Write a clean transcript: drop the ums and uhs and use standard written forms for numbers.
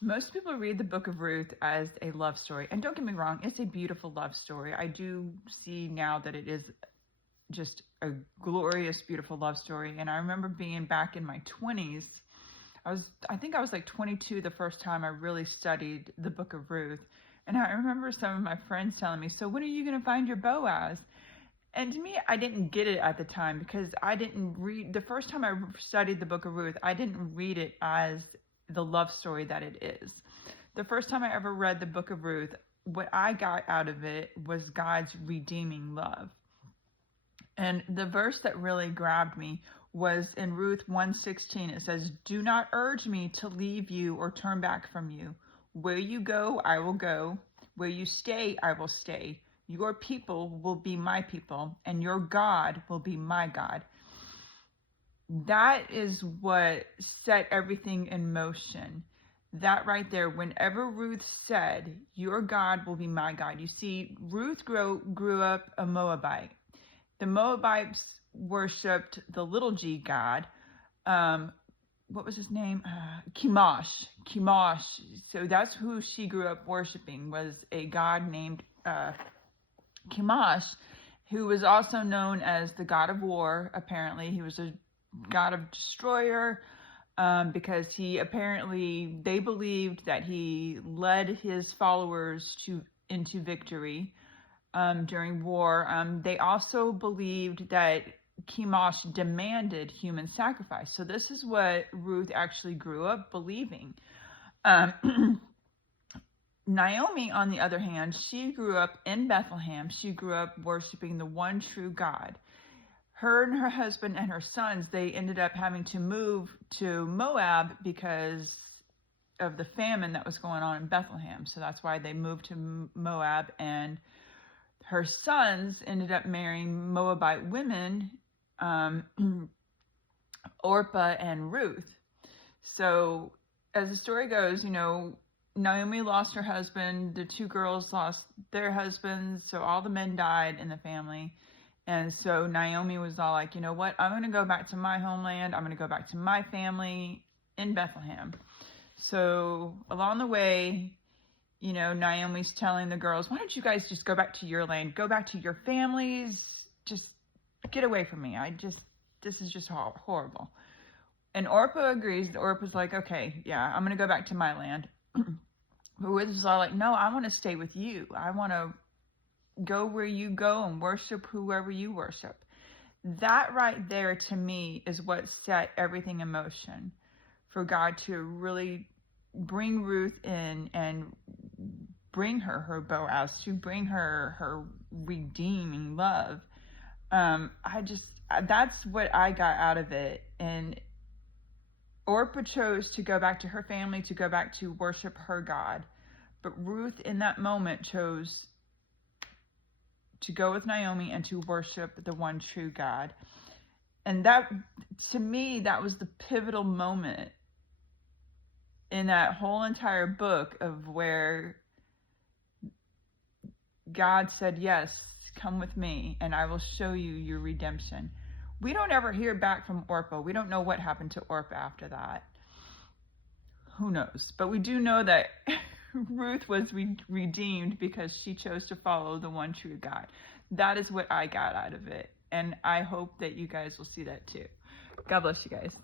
Most people read the book of Ruth as a love story. And don't get me wrong, it's a beautiful love story. I do see now that it is just a glorious, beautiful love story. And I remember being back in my 20s. I think I was like 22 the first time I really studied the book of Ruth. And I remember some of my friends telling me, so when are you going to find your Boaz? And to me, I didn't get it at the time because I didn't read, the first time I studied the book of Ruth, I didn't read it as the love story that it is. The first time I ever read the book of Ruth, what I got out of it was God's redeeming love. And the verse that really grabbed me was in Ruth 1:16. It says, "Do not urge me to leave you or turn back from you. Where you go, I will go. Where you stay, I will stay. Your people will be my people, and your God will be my God." That is what set everything in motion. That right there, whenever Ruth said, "Your God will be my God." You see, Ruth grew up a Moabite. The Moabites worshipped the little g god. What was his name? Chemosh. Chemosh. So that's who she grew up worshiping, was a god named Chemosh, who was also known as the god of war. Apparently, he was a god of destroyer, because they believed that he led his followers into victory during war. They also believed that Chemosh demanded human sacrifice. So this is what Ruth actually grew up believing. Naomi, on the other hand, she grew up in Bethlehem. She grew up worshiping the one true God. Her and her husband and her sons, they ended up having to move to Moab because of the famine that was going on in Bethlehem. So that's why they moved to Moab, and her sons ended up marrying Moabite women, Orpah and Ruth. So as the story goes, Naomi lost her husband. The two girls lost their husbands. So all the men died in the family. And so Naomi was all like, you know what? I'm going to go back to my homeland. I'm going to go back to my family in Bethlehem. So along the way, Naomi's telling the girls, why don't you guys just go back to your land, go back to your families, just get away from me. This is just horrible. And Orpah agrees. Orpah's like, okay, yeah, I'm going to go back to my land. But Ruth is all like, no, I want to stay with you. I want to go where you go and worship whoever you worship. That right there, to me, is what set everything in motion for God to really bring Ruth in and bring her Boaz, to bring her redeeming love. That's what I got out of it. And Orpah chose to go back to her family, to go back to worship her God. But Ruth, in that moment, chose to go with Naomi and to worship the one true God. And that, to me, that was the pivotal moment in that whole entire book, of where God said, yes, come with me and I will show you your redemption. We don't ever hear back from Orpah. We don't know what happened to Orpah after that. Who knows? But we do know that Ruth was redeemed because she chose to follow the one true God. That is what I got out of it. And I hope that you guys will see that too. God bless you guys.